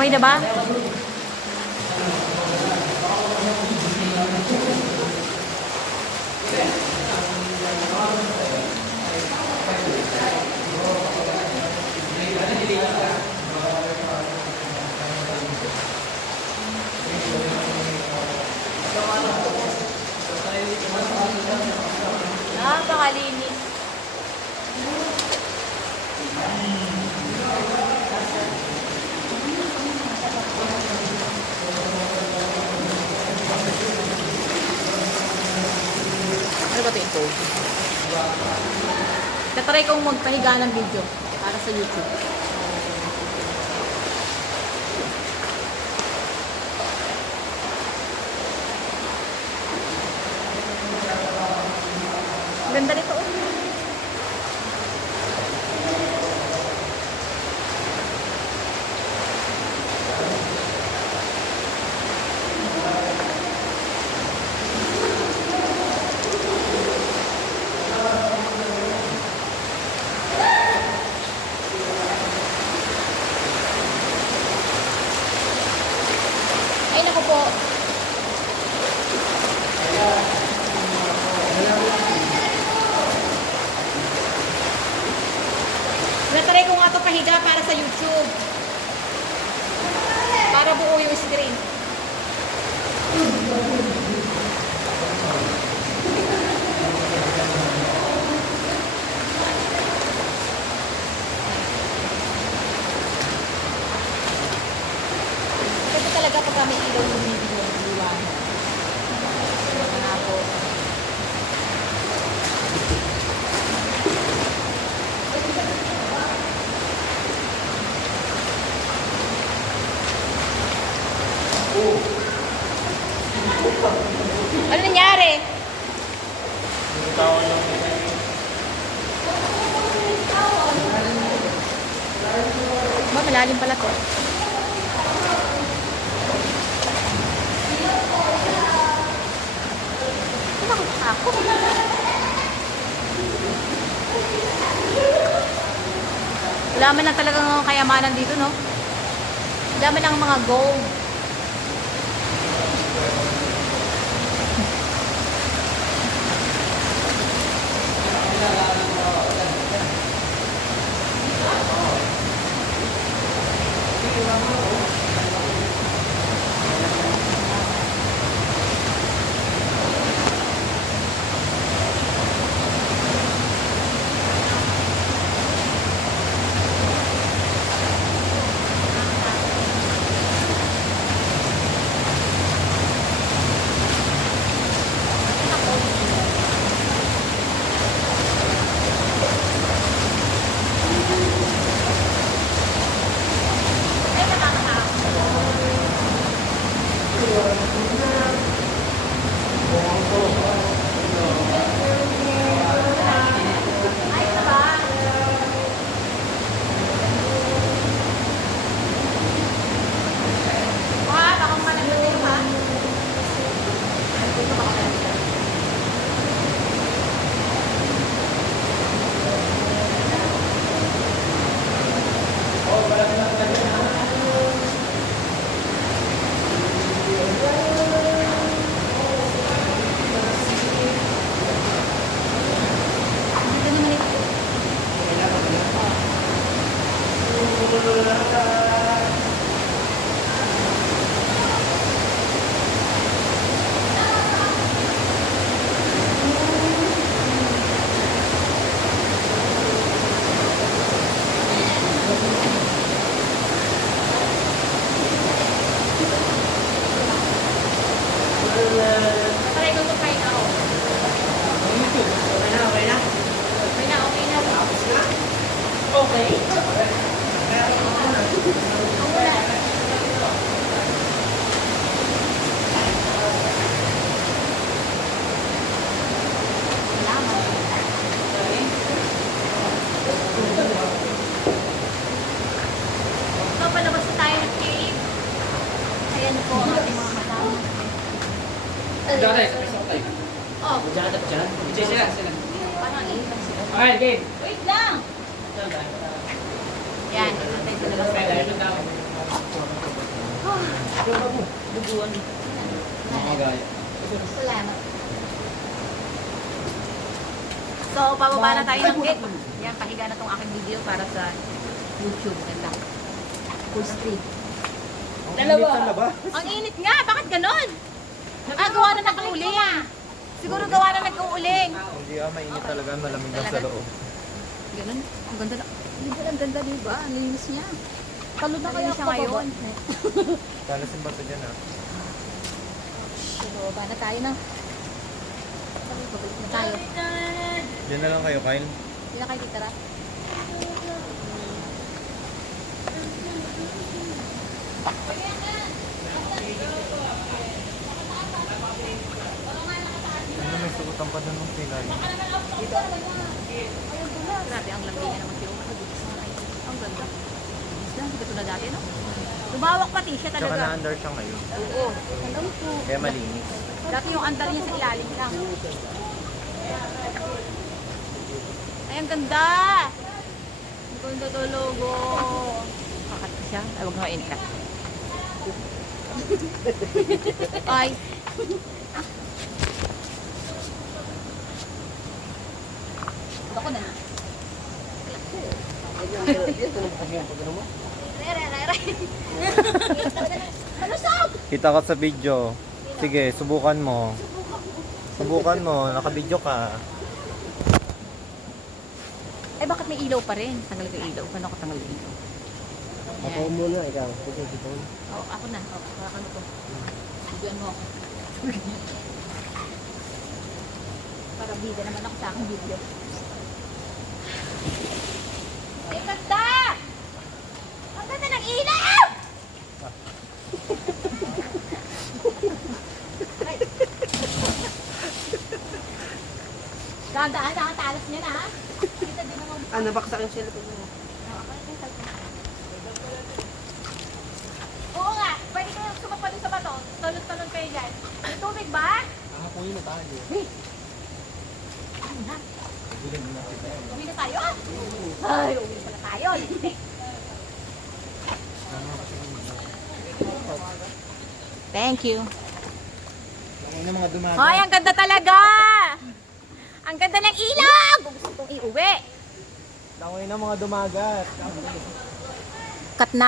Okay na ba? Napakalinis. Ano ba ito? Tatry kong magpahiga ng video para sa YouTube. Ganda nito. Ay, naku po. Natry ko nga ito pahiga para sa YouTube. Para buo yung screen. Ito talaga pag kami ilaw ng video. Liwanag. Ano po. Ano nangyari? Ba, malalim pala to. Bakit ako? Wala man lang talagang kayamanan dito, no? Wala man lang mga gold. Try ko ito pahinga ako. Okay na, okay na. Okay na, okay na. Okay. So, palabas na tayo ng cave. Ayan po ang ating mga kasama. Oh. Parang iwan sila. Okay, game. Wait lang! Yan, natin sila. Buwan. Makagaya. Salamat. So, pababa na tayo ng gate. Yan, pahiga na tong aking video para sa YouTube. Ganda. Full street. Dalawa. Ang init nga, bakit ganon? Gawa na nag-uuling. Siguro gawa na nag-uuling. Hindi mainit talaga. Malamig lang sa Talaga? loob. Ganon. Ang ganda na. Ang ganda, diba? Ang linis niya. Talo na kaya Nalinis siya ngayon. Talasin ba ito dyan ha? Baba na tayo na. Pabalik na tayo. Diyan na lang kayo, Kyle. Hindi na kayo titira. Ano may sukutan pa doon ng pilay? Grabe, ang lamig niya naman si Uma. Ang ganda. Hindi ka tulad dati, no? Lumawak pati siya Tsaka talaga. na-under siya ngayon. Oo. Kaya malinis. Dati yung andar niya sa ilalim lang. Ay, ang ganda! Ang ganda to logo. Kakat siya. Ay, huwag nga ka. Ay. Ako na. Kita ka sa video. Sige, subukan mo. Subukan mo. Naka-video ka. Eh, bakit may ilaw pa rin? Tanggal ko yung ilaw. Paano ako tanggal yung ilaw? Ako muna, ikaw. Sige, sige. Oh, ako na. Oh, ano to? Bigyan mo ako. Para bida naman ako sa aking video. Ay, ganda! Ang ganda ng ilaw! Ay. Gandaan na ang talas niya na, ha? Kita din naman. Ah, nabaksak yung cellphone mo. Oo nga, pwede kayong sumapa doon sa bato. Talon-talon kayo dyan. May tubig ba? Nakapunin na tayo. Hey! Ano na? Uwi na tayo? Ay, uwi na pala tayo. Thank you. Ako na mga dumaga. Hoy, ang ganda talaga! Ang ganda ng ilog! Gusto kong iuwi. Ako na mga dumagat. Cut natin.